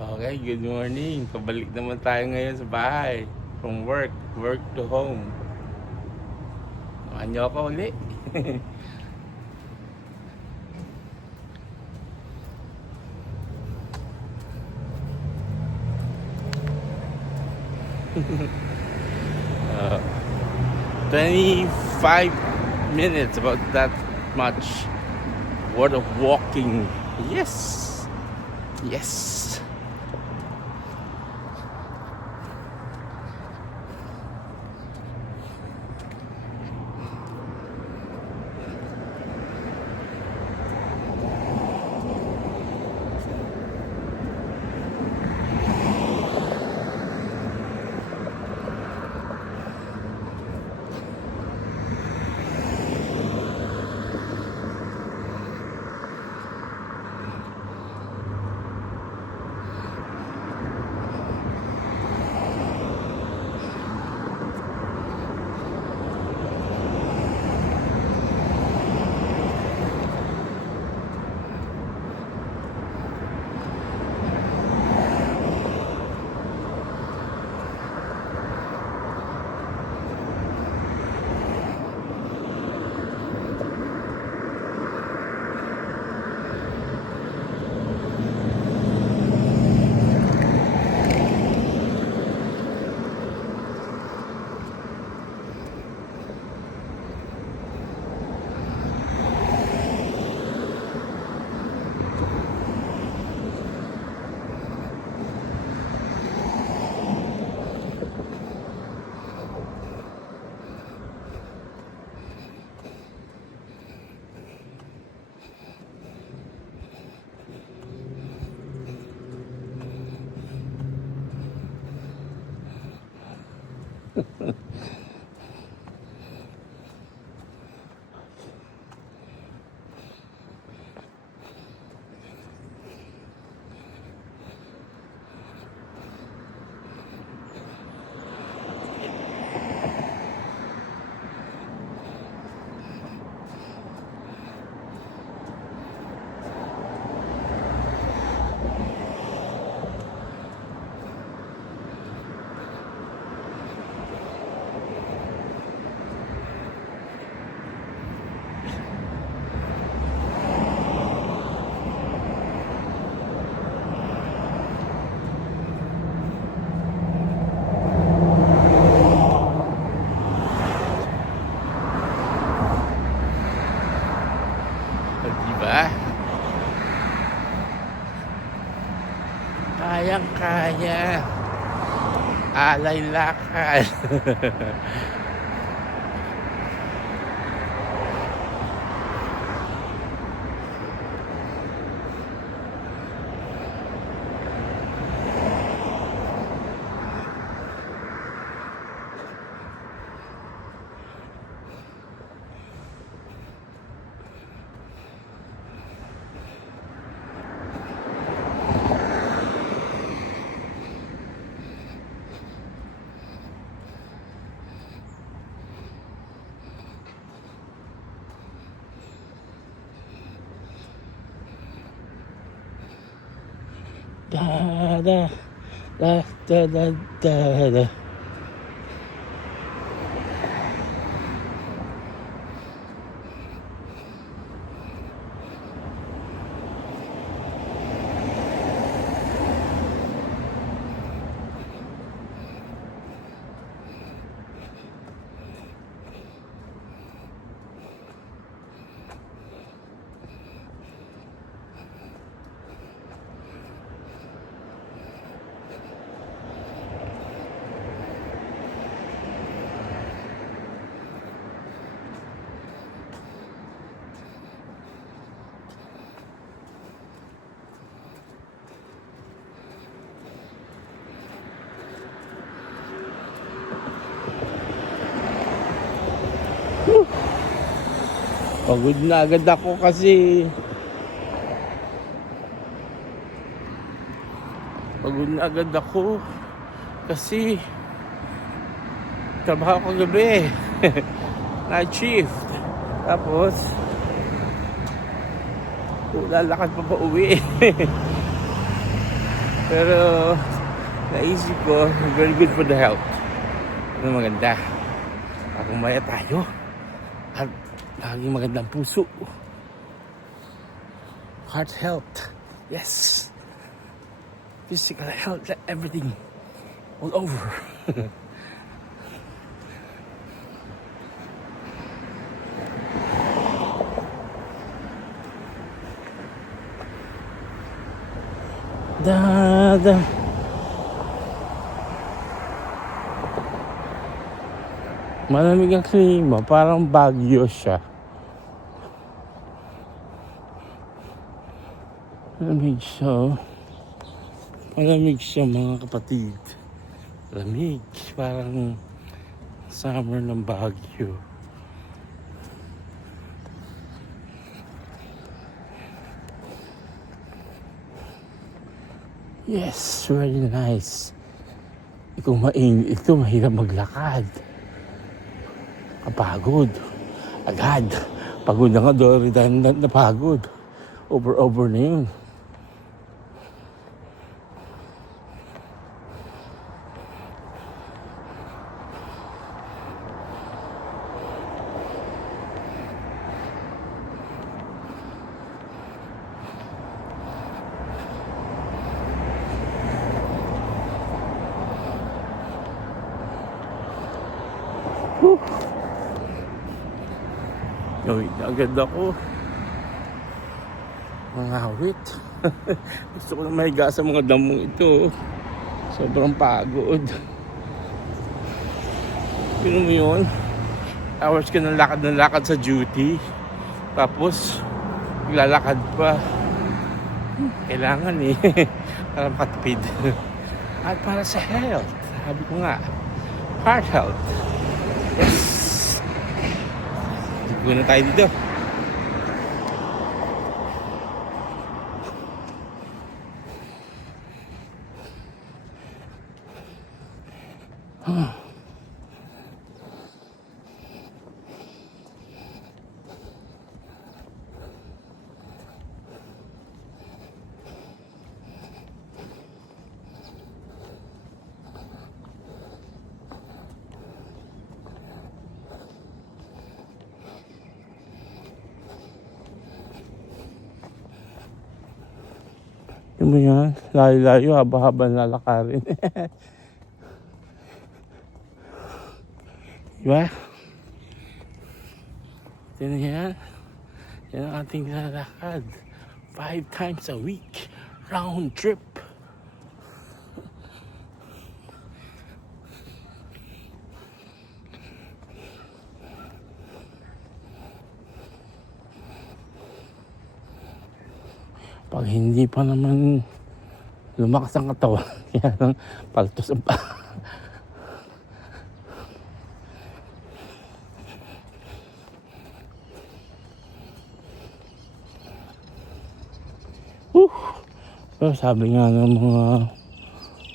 Okay, good morning. Pabalik naman tayo ngayon sa bahay. From work to home. Samahan niyo ako uli. uh, 25 minutes, about that much worth of walking. Yes. Yes. Diba? Kayang-kaya. Alay lakad. Da da da da da da da. Pagod na agad ako kasi trabaho ko gabi. Night shift. Tapos lalakad pa uwi. Pero naisip ko, very good for the health. Ano maganda? Kumaya tayo. At laging magandang puso. Heart health. Yes. Physical health. Everything. All over. Da. Malamig ang klima, parang Baguio siya. Malamig siya mga kapatid. Lamig, parang summer ng Baguio. Yes, very nice. Kung mainit ito, mahirap maglakad. Kapagod. Agad. Pagod na nga doon, redundant na pagod. Over na yun. Gawin na agad ako. Mga awit. Gusto ko na mahiga sa mga damong ito. Sobrang pagod. Yun mo yun. Hours ka ng lakad sa duty. Tapos maglalakad pa. Kailangan eh. Para makatipid. At para sa health. Sabi ko nga. Heart health. Yes. Siguro na tayo dito. Yun mo yan, layo-layo, haba-haba lalakarin. Diba? Ito na yan. Yan ang ating lalakad. 5 times a week. Round trip. Pag hindi pa naman lumakas ang katawan, kaya lang paltos ang pa. Pero sabi nga ng mga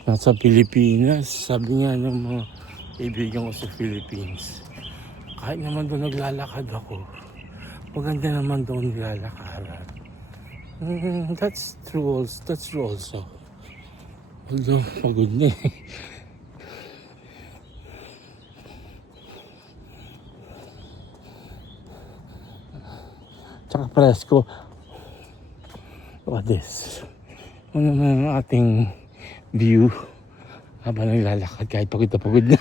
nasa Pilipinas, sabi nga ng mga kaibigan ko sa Philippines, kahit naman doon naglalakad ako, maganda naman doon naglalakaran. That's true also. Although, pagod na eh. Tsaka presko. Look at this. Ano naman ang ating view habang naglalakad kahit pagod na pagod na.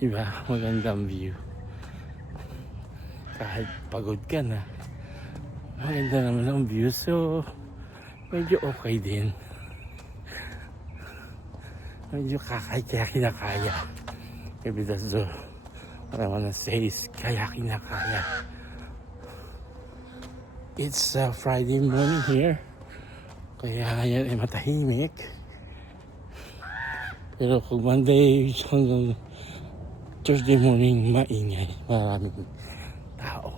Diba? Magandang view. Kahit pagod ka na, maganda naman ang view, so medyo okay din. Medyo kaya kinakaya. Maybe that's what I wanna say is kaya kinakaya. It's Friday morning here, kaya yan ay matahimik. Pero kung Monday hanggang Thursday morning, maingay, maraming tao.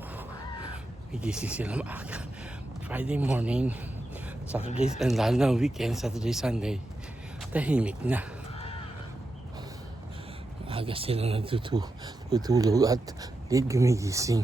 Igising sila maaga. Friday morning, Saturday, and lalo na weekend, Saturday, Sunday, tahimik na. Maaga sila natutulog at late gumigising.